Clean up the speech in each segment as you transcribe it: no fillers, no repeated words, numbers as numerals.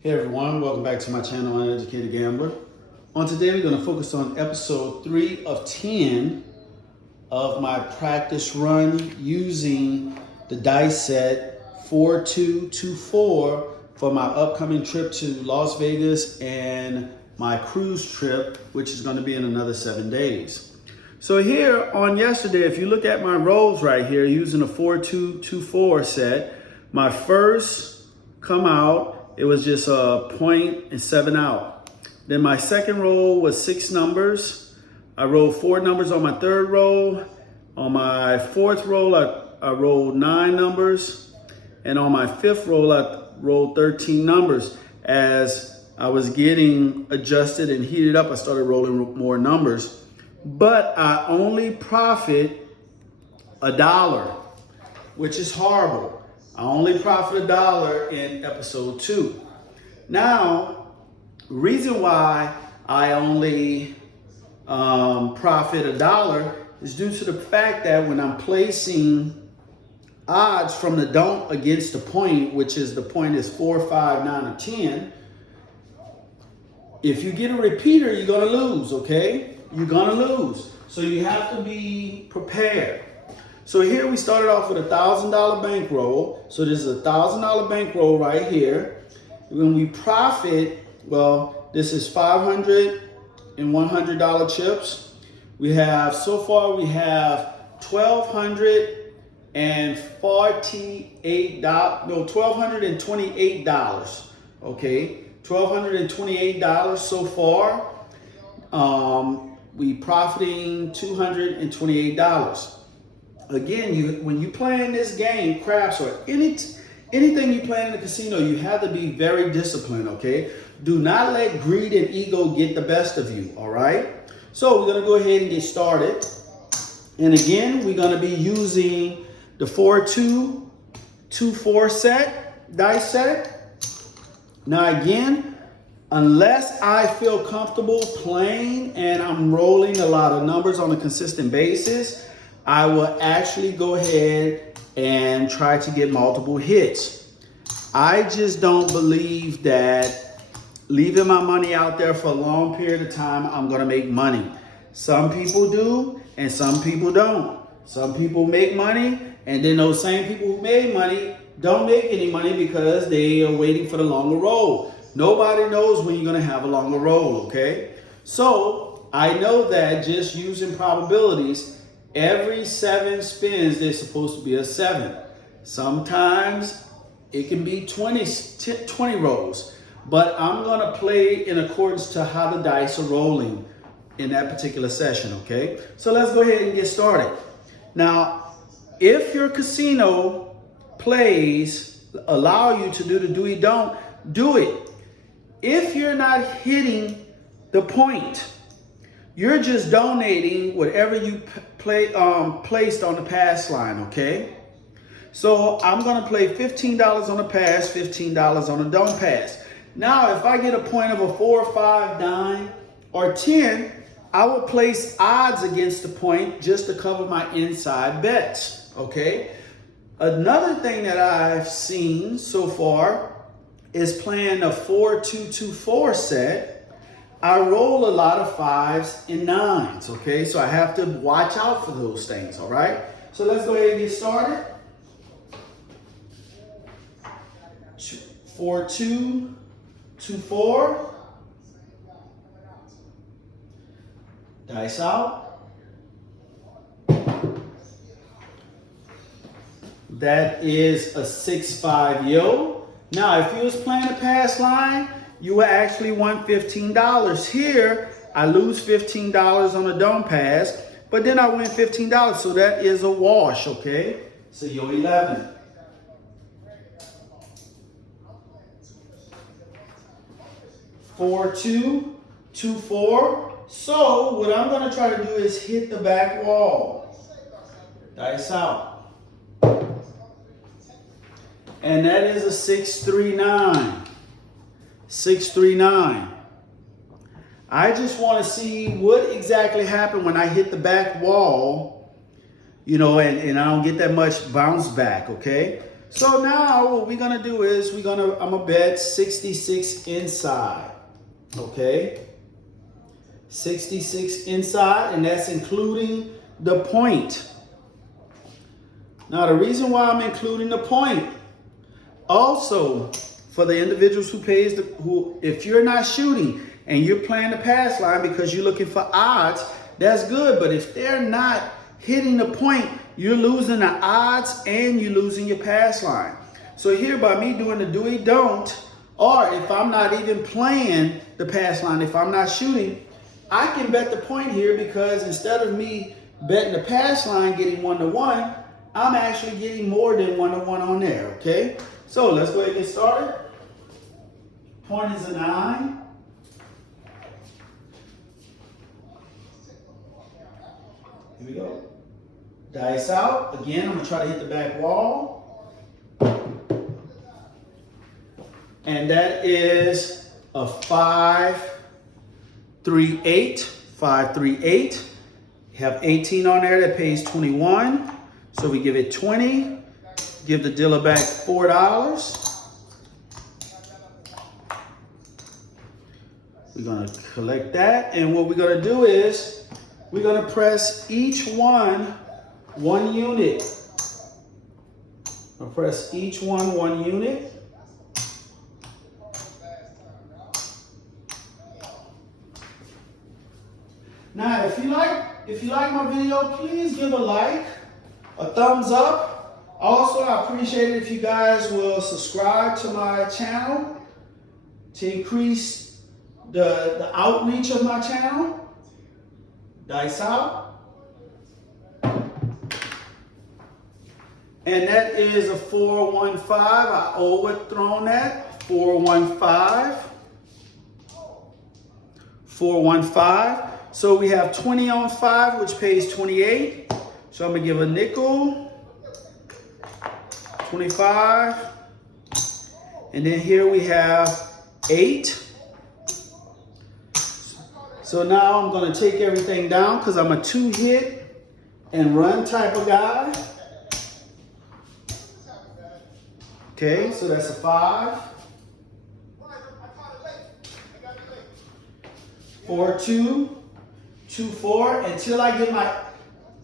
Hey everyone, welcome back to my channel, Uneducated Gambler. On today, we're going to focus on episode 3 of 10 of my practice run using the dice set 4224 for my upcoming trip to Las Vegas and my cruise trip, which is going to be in another 7 days. So here on yesterday, if you look at my rolls right here using a 4224 set, my first come out, it was just a point and 7 out. Then my second roll was 6 numbers. I rolled 4 numbers on my third roll. On my fourth roll, I rolled 9 numbers. And on my fifth roll, I rolled 13 numbers. As I was getting adjusted and heated up, I started rolling more numbers. But I only profit $1, which is horrible. I only profit $1 in episode 2. Now, reason why I only profit $1 is due to the fact that when I'm placing odds from the don't against the point, which is the point is 4, 5, 9, or 10, if you get a repeater, you're gonna lose, okay? You're gonna lose. So you have to be prepared. So here we started off with a $1,000 bankroll. So this is a $1,000 bankroll right here. When we profit, well, this is $500 and $100 chips. We have, so far we have $1,228, okay? $1,228 so far. We profiting $228. Again, when you play in this game, craps or anything you play in the casino, you have to be very disciplined, okay? Do not let greed and ego get the best of you, all right? So we're gonna go ahead and get started. And again, we're gonna be using the 4224 set, dice set. Now again, unless I feel comfortable playing and I'm rolling a lot of numbers on a consistent basis, I will actually go ahead and try to get multiple hits. I just don't believe that leaving my money out there for a long period of time, I'm gonna make money. Some people do, and some people don't. Some people make money, and then those same people who made money don't make any money because they are waiting for the longer roll. Nobody knows when you're gonna have a longer roll, okay? So I know that just using probabilities, every 7 spins, there's supposed to be a 7. Sometimes it can be 20 rolls, but I'm gonna play in accordance to how the dice are rolling in that particular session, okay? So let's go ahead and get started. Now, if your casino plays allow you to do the do-you-don't, do it. If you're not hitting the point, you're just donating whatever you placed on the pass line, okay? So I'm gonna play $15 on the pass, $15 on the don't pass. Now, if I get a point of a 4, 5, 9, or 10, I will place odds against the point just to cover my inside bets, okay? Another thing that I've seen so far is playing a 4224 set. I roll a lot of 5s and 9s, okay? So I have to watch out for those things, all right? So let's go ahead and get started. 4224. Dice out. That is a 6-5 yo. Now, if you was playing a pass line, you will actually want $15. Here, I lose $15 on a don't pass, but then I win $15, so that is a wash, okay? So yo 11. Four, 2, 2, 4. So what I'm gonna try to do is hit the back wall. Dice out. And that is a 639. 639. I just want to see what exactly happened when I hit the back wall, you know, and I don't get that much bounce back, okay? So now what we're gonna do is I'm gonna bet 66 inside. Okay? 66 inside, and that's including the point. Now the reason why I'm including the point, also for the individuals who if you're not shooting and you're playing the pass line because you're looking for odds, that's good. But if they're not hitting the point, you're losing the odds and you're losing your pass line. So here, by me doing the do-it-don't, or if I'm not even playing the pass line, if I'm not shooting, I can bet the point here, because instead of me betting the pass line getting 1-to-1, I'm actually getting more than 1-to-1 on there, okay? So let's go ahead and get started. Point is a 9. Here we go. Dice out. Again, I'm going to try to hit the back wall. And that is a 5-3-8. 5-3-8. You have 18 on there. That pays 21. So we give it 20. Give the dealer back $4. We're going to collect that. And what we're going to do is we're going to press each one unit. I'll press each one unit. Now, if you like my video, please give a like, a thumbs up. Also, I appreciate it if you guys will subscribe to my channel to increase the outreach of my channel. Dice out. And that is a 4-1-5. I overthrown that. 4-1-5. 4-1-5. So we have 20 on 5, which pays 28. So I'm gonna give a nickel. 25. And then here we have 8. So now I'm gonna take everything down because I'm a 2-hit and run type of guy. Okay, so that's a 5. 4-2, 2-4. Until I get my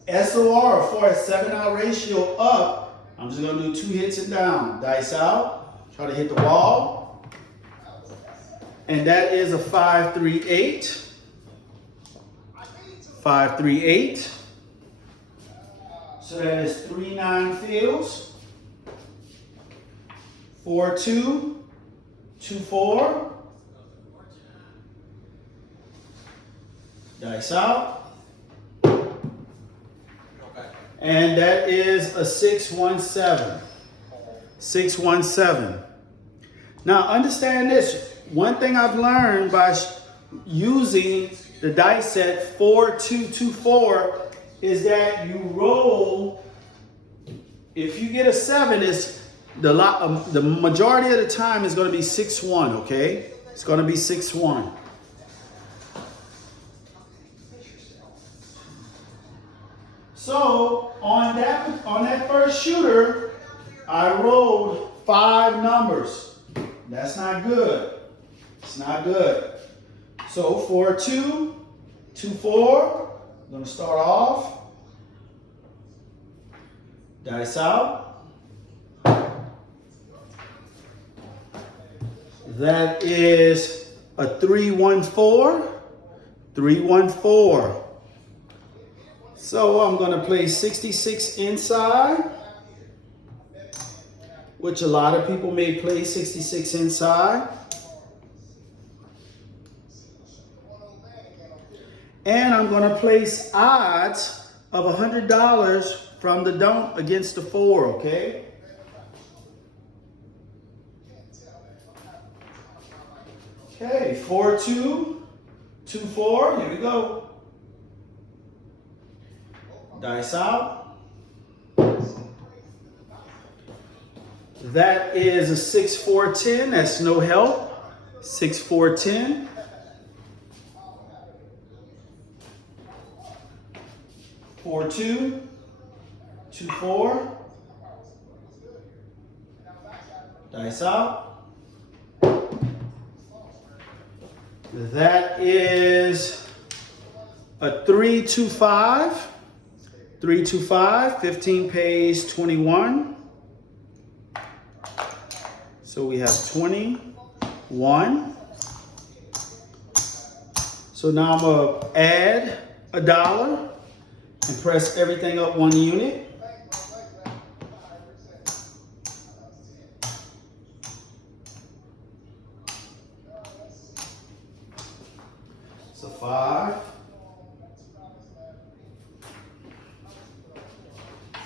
SOR or 4-7 ratio up, I'm just gonna do 2 hits and down. Dice out, try to hit the wall. And that is a 5-3-8. 5-3-8. So that is 3-9 fields. 4-2, 2-4. Dice out. And that is a 6-1-7. 6-1-7. Now understand this. One thing I've learned by using the dice set 4-2-2-4 is that you roll. If you get a 7, the majority of the time is going to be 6-1. Okay, it's going to be 6-1. So on that first shooter, I rolled 5 numbers. That's not good. It's not good. So 4-2, 2-4. I'm gonna start off. Dice out. That is a 3-1-4. 3-1-4. So I'm going to play 66 inside, which a lot of people may play 66 inside. And I'm going to place odds of $100 from the don't against the 4, okay? Okay, 4-2, 2-4, here we go. Dice out. That is a 6-4-10. That's no help. 6-4-10. 4-2, 2-4. Dice out. That is a 3-2-5. 3-2-5. 15 pays 21. So we have 21. So now I'm going to add $1 and press everything up 1 unit. So 5,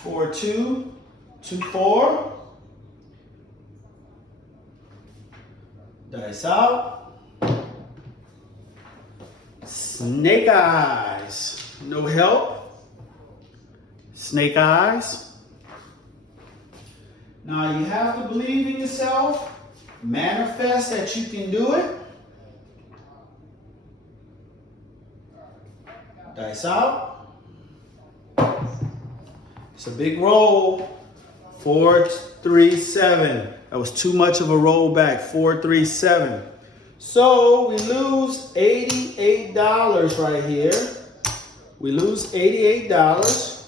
4, 2, 2, 4. Dice out. Snake eyes. No help. Snake eyes. Now you have to believe in yourself. Manifest that you can do it. Dice out. It's a big roll. 4, 3, 7. That was too much of a roll back. 4, 3, 7. So we lose $88 right here. We lose $88.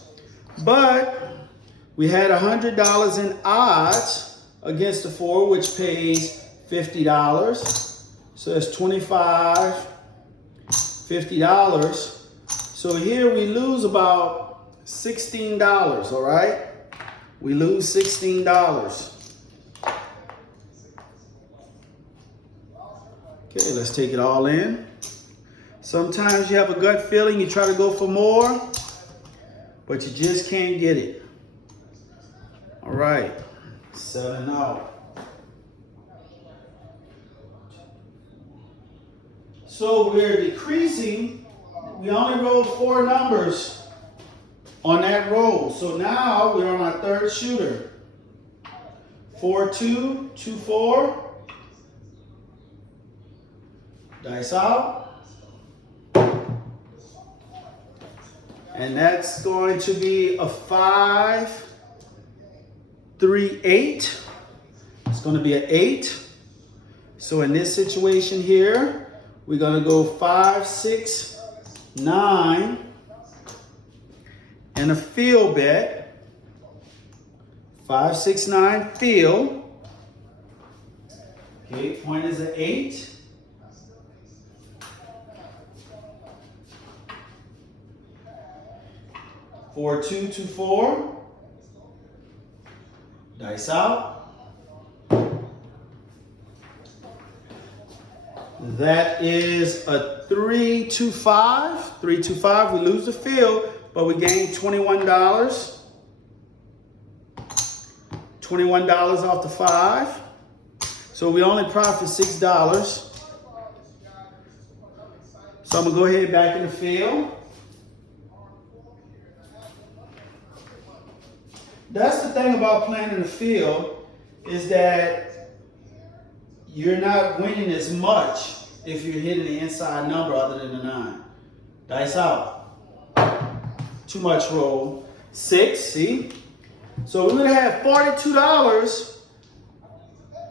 But we had $100 in odds against the 4, which pays $50. So that's $25, $50. So here we lose about $16, all right? We lose $16. Okay, let's take it all in. Sometimes you have a gut feeling, you try to go for more, but you just can't get it. All right, 7 out. So we're decreasing. We only rolled 4 numbers on that roll. So now we're on our 3rd shooter. 4, 2, 2, 4. Dice out. And that's going to be a 5, 3, 8. It's going to be an 8. So in this situation here, we're going to go 5, 6, 9. And a field bet. 5, 6, 9 field. Okay, point is an 8. 4, 2, 2, 4. Dice out. That is a 3, 2, 5. 3, 2, 5. We lose the field, but we gain $21. $21 off the 5. So we only profit $6. So I'm gonna go ahead back in the field. That's the thing about playing in the field, is that you're not winning as much if you're hitting the inside number other than the 9. Dice out. Too much roll. 6, see? So we would have had $42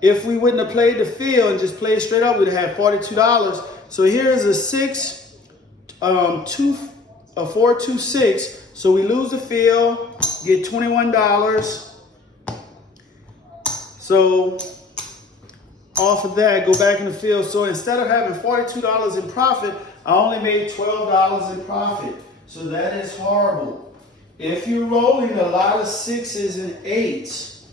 if we wouldn't have played the field and just played straight up. We'd have had $42. So here's a 6, 2, a 4, 2, 6. So we lose the field, get $21. So off of that, go back in the field. So instead of having $42 in profit, I only made $12 in profit. So that is horrible. If you're rolling a lot of 6s and 8s,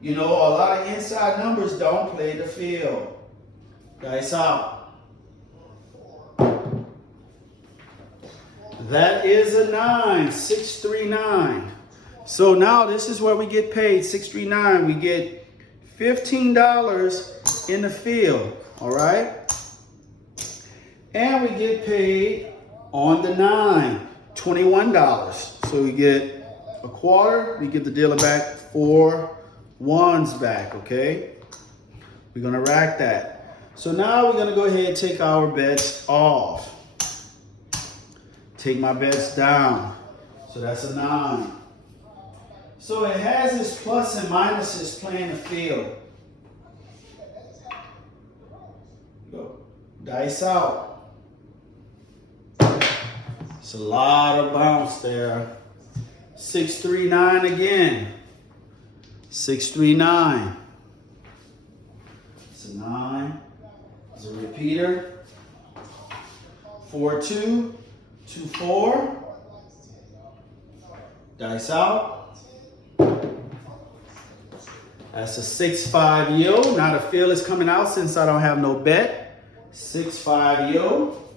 you know, a lot of inside numbers, don't play the field. Dice out. That is a 9, 639. So now this is where we get paid, 639. We get $15 in the field, all right? And we get paid on the 9, $21. So we get a quarter, we get the dealer back 4 ones back, okay? We're gonna rack that. So now we're gonna go ahead and take our bets off. Take my bets down. So that's a 9. So it has its plus and minuses playing the field. Dice out. It's a lot of bounce there. 639 again. 639. It's a 9. It's a repeater. 4-2. 2-4. Dice out. That's a 6-5 yield. Now the fill is coming out since I don't have no bet. 6-5 yield.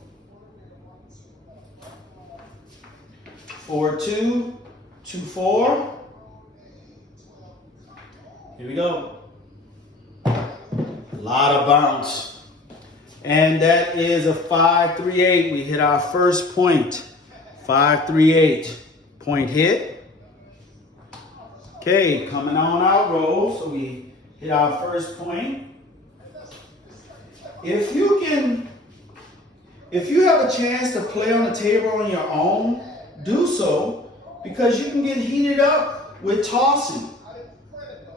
4-2. 2-4. Here we go. A lot of bounce. And that is a 5-3-8. We hit our first point. 5-3-8. Point hit. Okay, coming on our roll. So we hit our first point. If you have a chance to play on the table on your own, do so, because you can get heated up with tossing.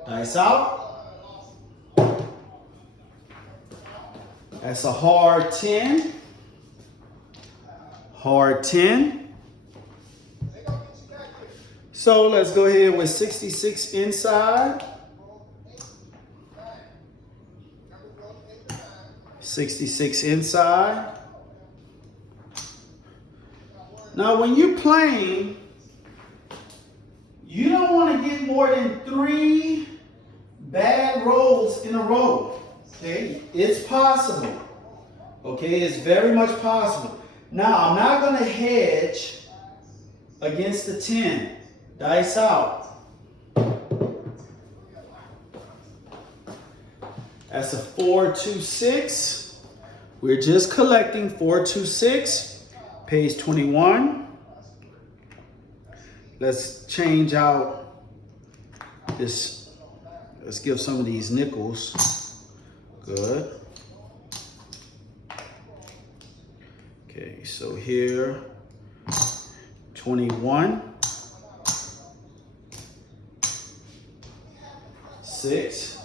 Dice out. That's a hard 10. Hard 10. So let's go ahead with 66 inside. 66 inside. Now when you're playing, you don't want to get more than 3 bad rolls in a row. Okay, it's possible. Okay, it's very much possible. Now I'm not going to hedge against the 10. Dice out. That's a 4-2-6. We're just collecting 4-2-6. Pays 21. Let's change out this. Let's give some of these nickels. Good. Okay, so here, 21. 6.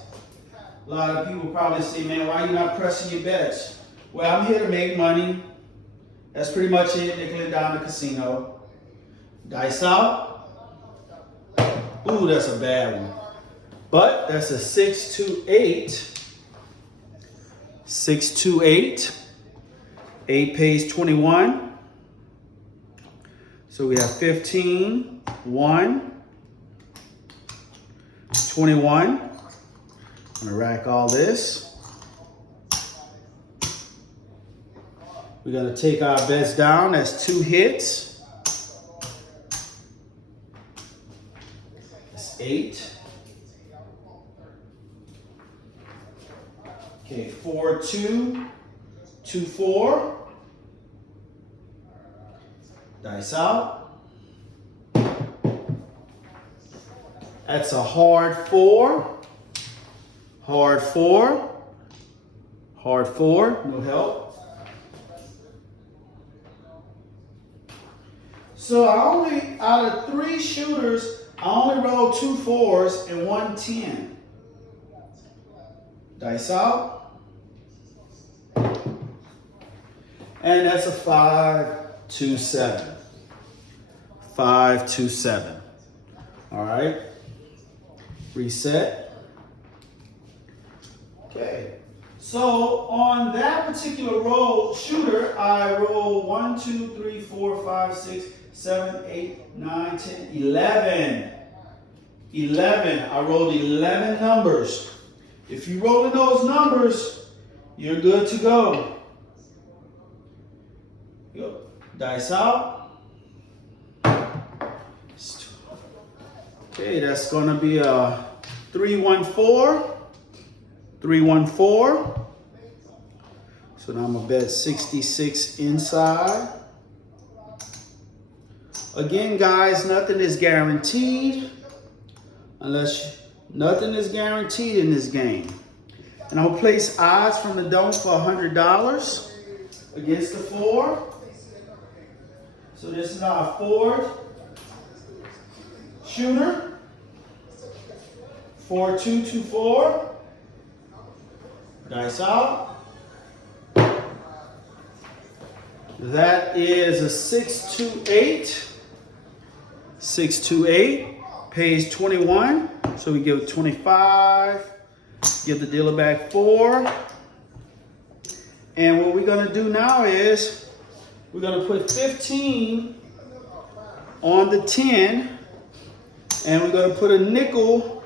A lot of people probably say, man, why are you not pressing your bets? Well, I'm here to make money. That's pretty much it. Nickel and dime the casino. Dice out. Ooh, that's a bad one. But that's a 6-2-8. 6-2-8. 8 pays 21. So we have 15, 1, 21. I'm gonna rack all this. We're gonna take our bets down. That's 2 hits. That's 8. Okay, 4-2, 2-4. Dice out. That's a hard 4. Hard 4. Hard 4. No help. So out of 3 shooters, I only rolled 2 4s and 1 10. Dice out. And that's a 5-2-7. 5-2-7. All right. Reset. Okay. So on that particular roll shooter, I roll 1, 2, 3, 4, 5, 6, 7, 8, 9, 10, 11. 11. I rolled 11 numbers. If you roll in those numbers, you're good to go. Go. Dice out. Okay, that's going to be a 3-1-4. 3-1-4. So now I'm going to bet 66 inside. Again, guys, nothing is guaranteed. Nothing is guaranteed in this game. And I'll place odds from the dome for $100 against the 4. So this is our 4th shooter. 4-2-2-4. Dice out. That is a 628. 628. Pays 21. So we give it 25. Give the dealer back 4. And what we're going to do now is we're going to put 15 on the 10. And we're going to put a nickel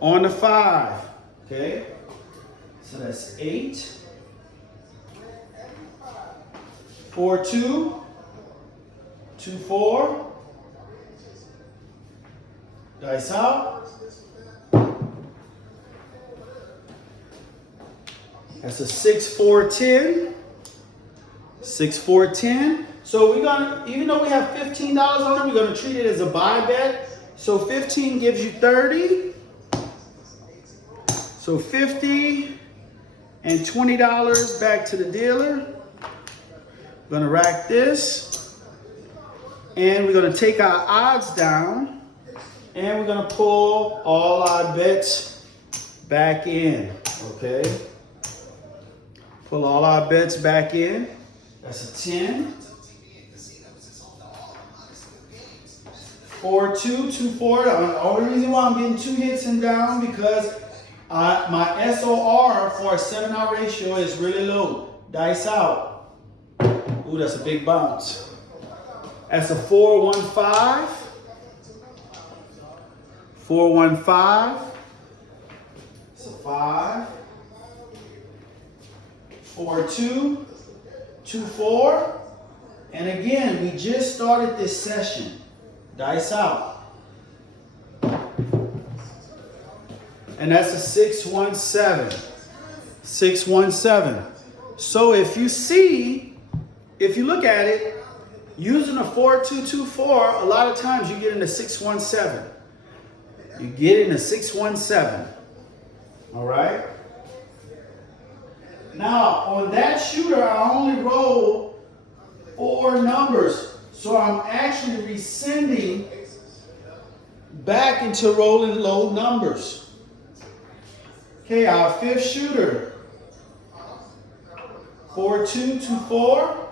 on the 5. Okay? So that's 8. 4, 2. 2, 4. Dice out. That's a 6, 4, 10. 6, 4, 10. So we're gonna, even though we have $15 on it, we're gonna treat it as a buy bet. So 15 gives you 30. So 50 and $20 back to the dealer. We're gonna rack this. And we're gonna take our odds down. And we're gonna pull all our bets back in, okay? Pull all our bets back in. That's a 10. 4, 2, 2, 4. The only reason why I'm getting 2 hits and down because my SOR for a 7-out ratio is really low. Dice out. Ooh, that's a big bounce. That's a 4, 1, 5. 4, 1, 5. It's a 5. 4, 2. 2, 4. And again, we just started this session. Dice out. And that's a 6, 1, 7. 6, 1, 7. So if you look at it, using a 4, 2, 2, 4, a lot of times you get into 6, 1, 7. You get into 6, 1, 7. All right? Now, on that shooter, I only roll 4 numbers. So I'm actually rescinding back into rolling low numbers. Okay, our 5th shooter. 4, 2, 2, 4.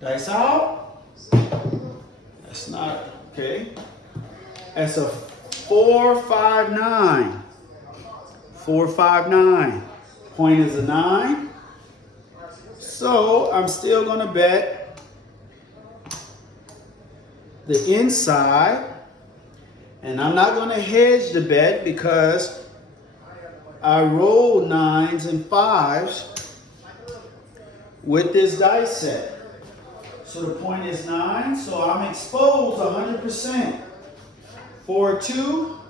Dice out. That's not, okay. That's a 4, 5, 9. 4, 5, 9. Point is a 9. So I'm still going to bet the inside. And I'm not going to hedge the bet because I roll 9s and 5s with this dice set. So the point is 9. So I'm exposed 100%. 4, 2.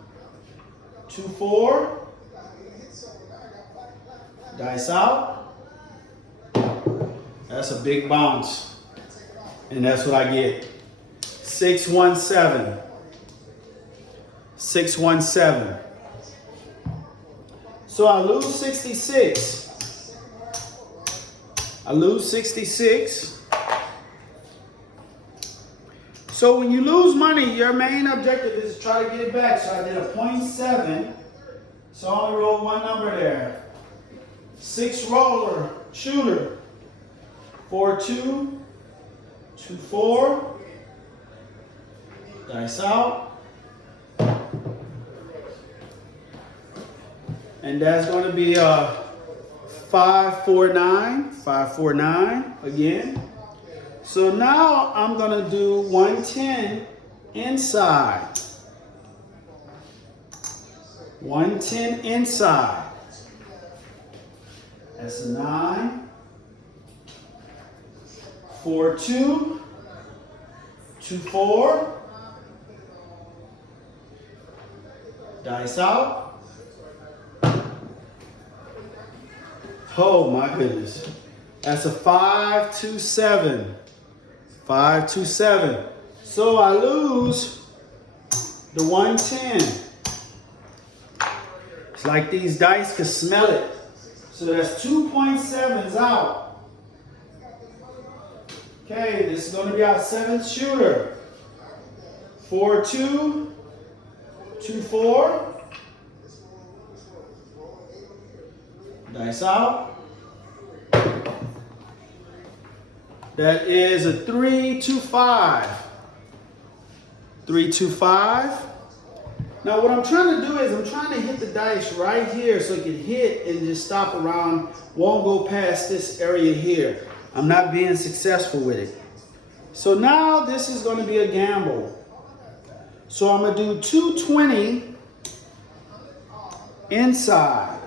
2, 4. Dice out. That's a big bounce. And that's what I get. 6, 1, 7. 6, 1, 7. So I lose 66. I lose 66. So when you lose money, your main objective is to try to get it back. So I did a 0.7. So I only rolled 1 number there. 6 roller, shooter. 4, 2. 2, 4. Dice out. And that's going to be a 5, 4, 9. 5, 4, 9 again. So now I'm going to do 110 inside. 110 inside. That's a 9. 4, 2. 2, 4. Dice out. Oh my goodness. That's a 5, 2, 7. 5, 2, 7. So I lose the 110. It's like these dice can smell it. So that's 2.7s out. Okay, this is going to be our 7th shooter. 4, 2. 2, 4. Dice out. That is a 3, 2, 5. 3, 2, 5. Now what I'm trying to do is I'm trying to hit the dice right here so it can hit and just stop around, won't go past this area here. I'm not being successful with it. So now this is going to be a gamble. So I'm going to do 220 inside.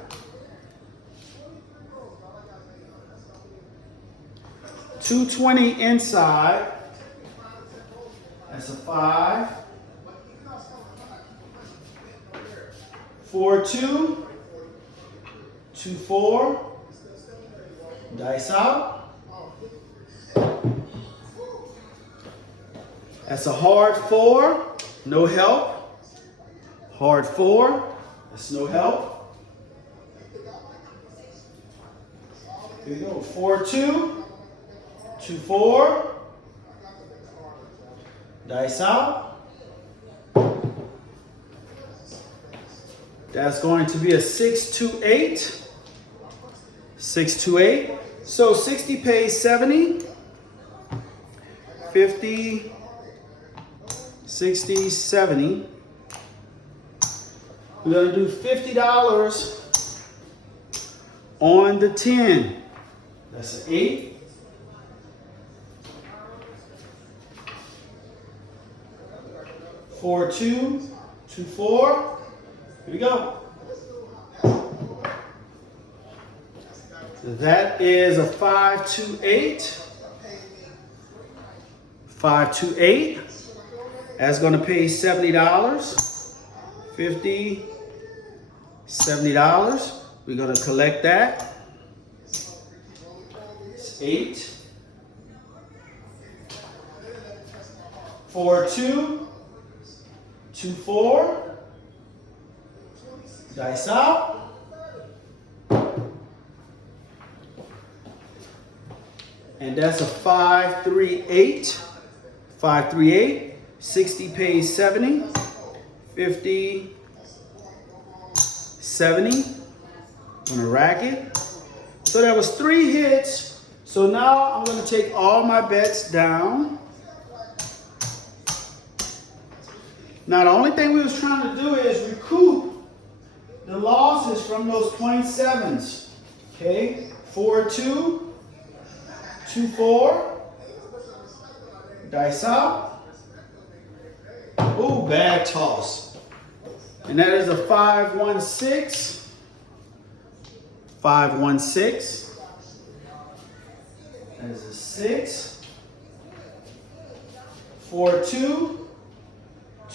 220 inside. That's a 5. 4, 2. 2, 4. Dice out. That's a hard 4. No help. Hard 4. That's no help. Here we go. 4, 2. 2, 4. Dice out. That's going to be a 6, 2, 8. 6, 2, 8. So 60 pays 70. 50, 60, 70. We're going to do $50 on the 10. That's an 8. 4, 2, 2, 4. Here we go. That is a 5, 2, 8. 5, 2, 8. That's going to pay $70. 50, $70. We're going to collect that. It's 8. 4, 2. 2, 4. Dice out. And that's a 5, 3, 8. 5, 3, 8. 60 pays 70. 50, 70. I'm gonna rack it. So that was 3 hits. So now I'm gonna take all my bets down. Now the only thing we was trying to do is recoup the losses from those 0.7s. Okay, 4, 2, 2, 4. Dice out. Ooh, bad toss. And that is a 5, 1, 6. 5, 1, 6. That is a 6. 4, 2.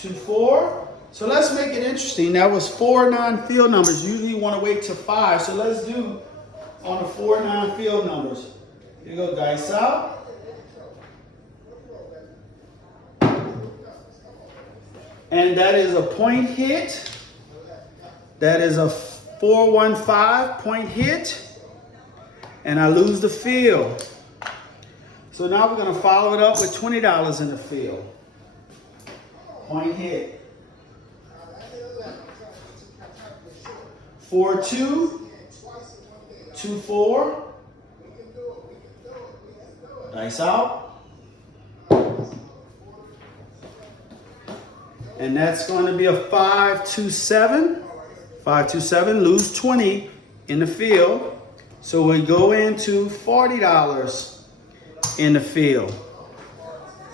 2, 4. So let's make it interesting. That was 4 non-field numbers. Usually you want to wait to 5. So let's do on the 4 non-field numbers. Here you go, dice out. And that is a point hit. That is a 415 point hit. And I lose the field. So now we're going to follow it up with $20 in the field. Point hit. 4, 2. 2, 4. Dice out. And that's going to be a 5, 2, 7. 5, 2, 7. Lose 20 in the field. So we go into $40 in the field.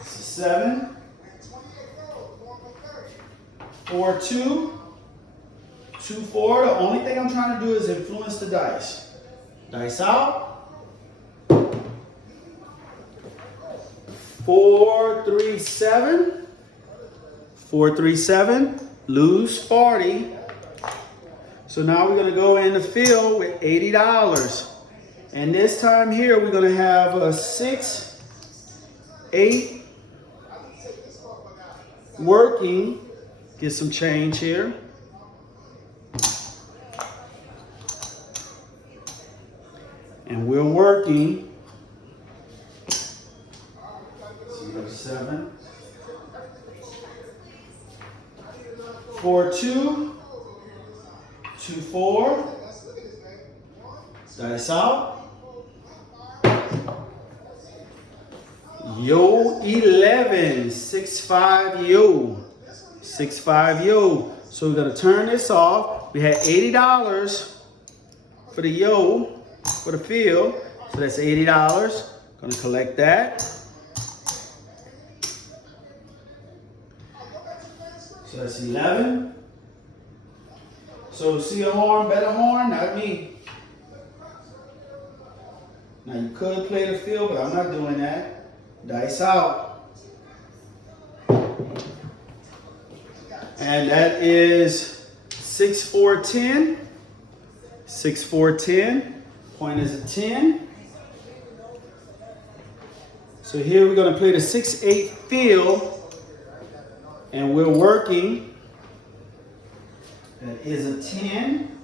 7. 4, 2. 2, 4. The only thing I'm trying to do is influence the dice. Dice out. 4, 3, 7. 4, 3, 7. Lose 40. So now we're going to go in the field with $80. And this time here, we're going to have a 6, 8 working. Get some change here. And we're working. 7. 4, 2. 2, 4. Dice out. Yo 11, 6.5 yo. 6.5 yo. So we're gonna turn this off. We had $80 for the yo, for the field. So that's $80. Gonna collect that. So that's 11. So see a horn, bet a horn, not me. Now you could play the field, but I'm not doing that. Dice out. And that is 6, 4, 10. 6, 4, 10. Point is a 10. So here we're going to play the 6, 8 field. And we're working. That is a 10.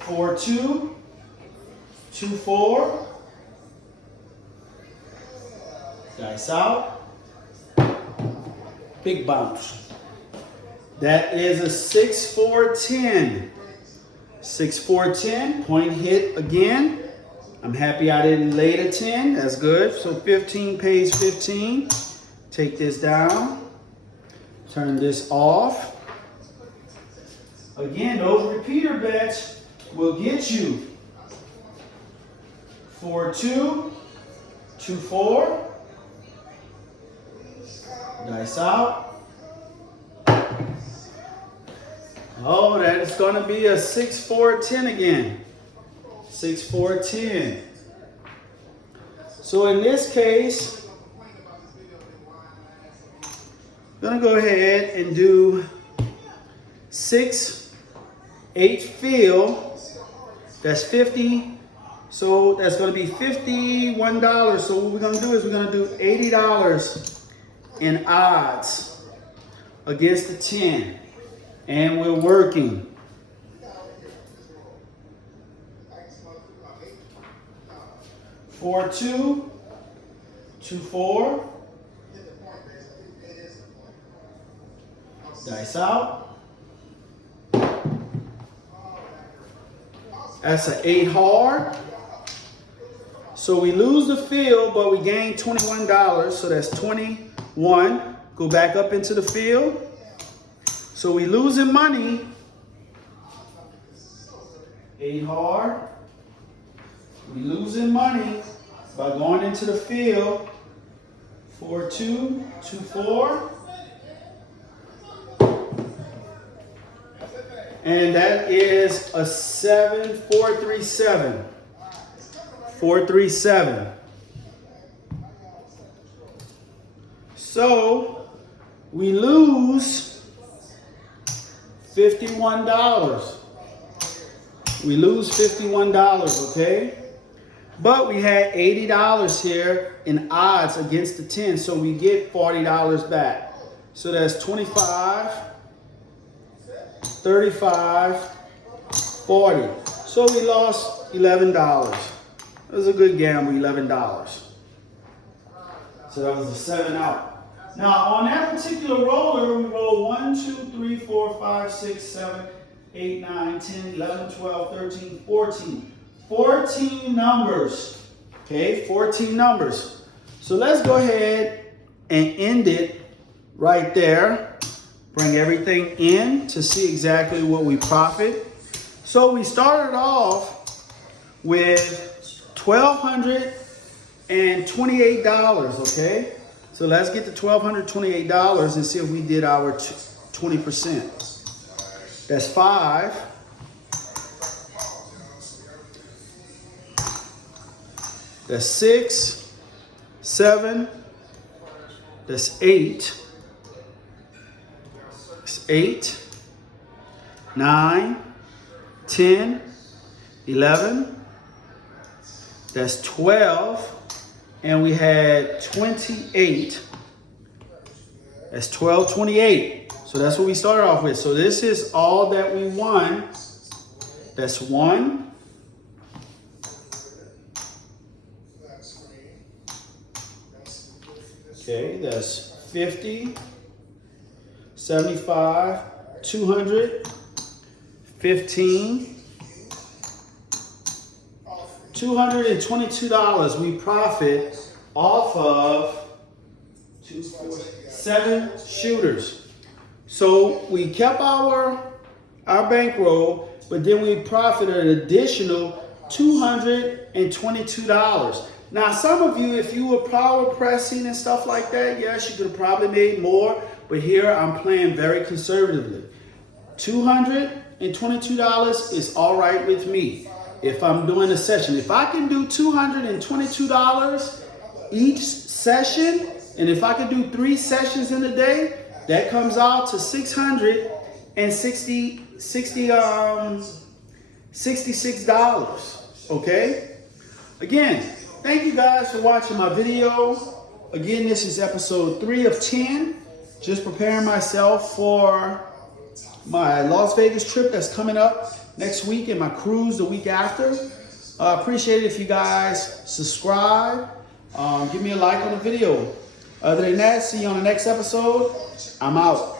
4, 2. 2, 4. Dice out. Big bounce. That is a 6, 4, 10. 6, 4, 10. Point hit again. I'm happy I didn't lay the 10. That's good. So 15 pays 15. Take this down. Turn this off. Again, those repeater bets will get you 4, 2. 2, 4. Dice out. Oh, that is going to be a 6, 4, 10 again. 6, 4, 10. So in this case, I'm going to go ahead and do 6, 8 field. That's 50. So that's going to be $51. So what we're going to do is we're going to do $80 in odds against the 10. And we're working. Four, 2. 2, 4. Dice out. That's an 8 hard. So we lose the field, but we gain $21. So that's 21. Go back up into the field. So we losing money. 8 hard. We losing money by going into the field. 4, 2. 2, 4. And that is a 7, 4, 3, 7. 4, 3, 7. So we lose $51. We lose $51, okay? But we had $80 here in odds against the 10, so we get $40 back. So that's 25, 35, 40. So we lost $11. It was a good gamble, $11. So that was a 7 out. Now on that particular roller, we roll 1, 2, 3, 4, 5, 6, 7, 8, 9, 10, 11, 12, 13, 14. 14 numbers. Okay, 14 numbers. So let's go ahead and end it right there. Bring everything in to see exactly what we profit. So we started off with $1,228, okay? So let's get to $1,228 and see if we did our 20%. That's 5. That's 6, 7. That's 8. That's 8, 9, 10, 11. That's 12. And we had 28. That's 1228. So that's what we started off with. So this is all that we won. That's 1. Okay, that's 50, 75, 200, 15, $222 we profit off of 7 shooters. So we kept our bankroll, but then we profited an additional $222. Now, some of you, if you were power pressing and stuff like that, yes, you could have probably made more, but here I'm playing very conservatively. $222 is all right with me if I'm doing a session. If I can do $222 each session, and if I can do 3 sessions in a day, that comes out to $66, okay? Again, thank you guys for watching my video. Again, this is episode 3 of 10. Just preparing myself for my Las Vegas trip that's coming up next week and my cruise the week after. Appreciate it if you guys subscribe. Give me a like on the video. Other than that, see you on the next episode. I'm out.